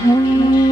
Mm-hmm.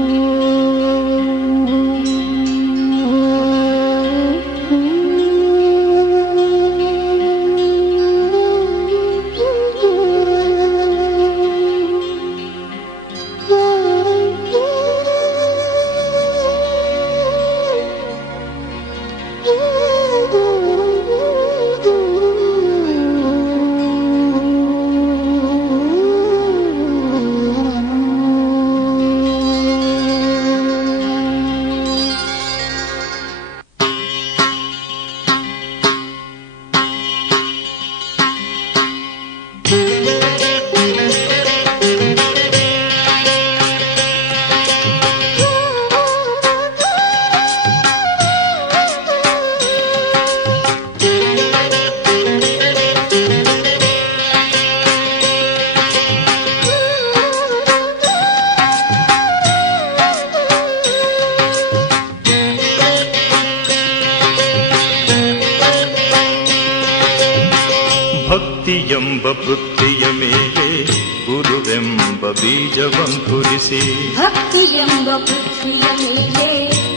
ಭಕ್ತಿಯೆಂಬ ವೃತ್ತಿಯ ಮೇಲೆ ಗುರುವೆಂಬ ಬೀಜವಂಕುರಿಸಿ ಭಕ್ತಿ ಎಂಬ ಪೃಥ್ವಿಯ ಮೇಲೆ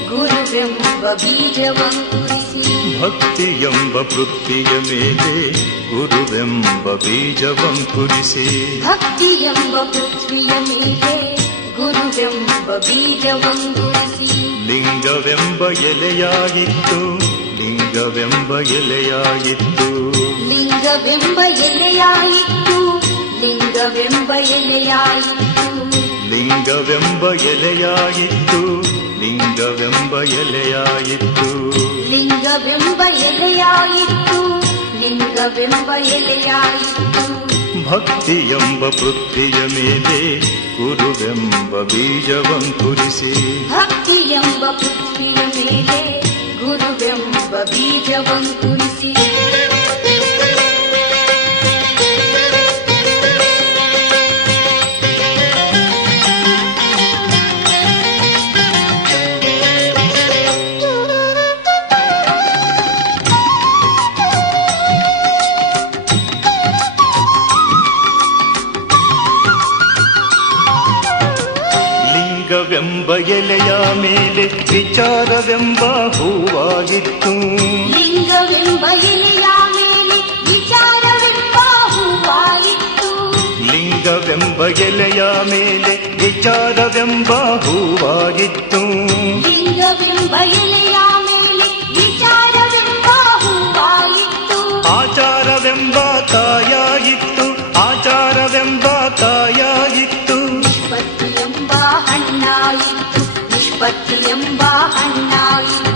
ಗುರುವೆಂಬ ಬೀಜವಂಕುರಿಸಿ ಭಕ್ತಿಯೆಂಬ ವೃತ್ತಿಯ ಮೇಲೆ ಗುರುವೆಂಬ ಬೀಜವಂಕುರಿಸಿ ಭಕ್ತಿ ಎಂಬ ಪೃಥ್ವಿಯ ಮೇಲೆ ಗುರುವೆಂಬ ಬೀಜವಂಕುರಿಸಿ ಲಿಂಗವೆಂಬ ಎಲೆಯಾಗಿತ್ತು. ಲಿಂಗವೆಂಬ ಎಲೆಯಾಗಿತ್ತು. ಲಿಂಗವೆಂಬ ಎಲೆಯಾಯಿತು ಲಿಂಗವೆಂಬ ಎಲೆಯಾಯಿತು ಲಿಂಗವೆಂಬ ಎಲೆಯಾಗಿತ್ತು. ಲಿಂಗವೆಂಬ ಎಲೆಯಾಗಿತ್ತು ಲಿಂಗವೆಂಬ ಎಲೆಯಾಯಿತು ಲಿಂಗವೆಂಬ ಎಲೆಯಾಯಿತು ಭಕ್ತಿಯೆಂಬ ಪೃಥ್ವಿಯ ಮೇಲೆ ಗುರುವೆಂಬ ಬೀಜವಂಕುರಿಸಿ ಭಕ್ತಿ ಎಂಬ ಪೃಥ್ವಿಯ ಮೇಲೆ ಗುರುವೆಂಬ ಲಿಂಗವೆಂಬ ಎಲೆಯ ಮೇಲೆ ವಿಚಾರವೆಂಬ ಹೂವಾಗಿತ್ತು. ಲಿಂಗವೆಂಬ ಎಲೆಯ ಮೇಲೆ ವಿಚಾರವೆಂಬ ಹೂವಾಗಿತ್ತು. ಲಿಂಗವೆಂಬ ಎಲೆಯ ಮೇಲೆ ವಿಚಾರವೆಂಬ ಹೂವಾಗಿತ್ತು. பச்சியம்பா அண்ணாயின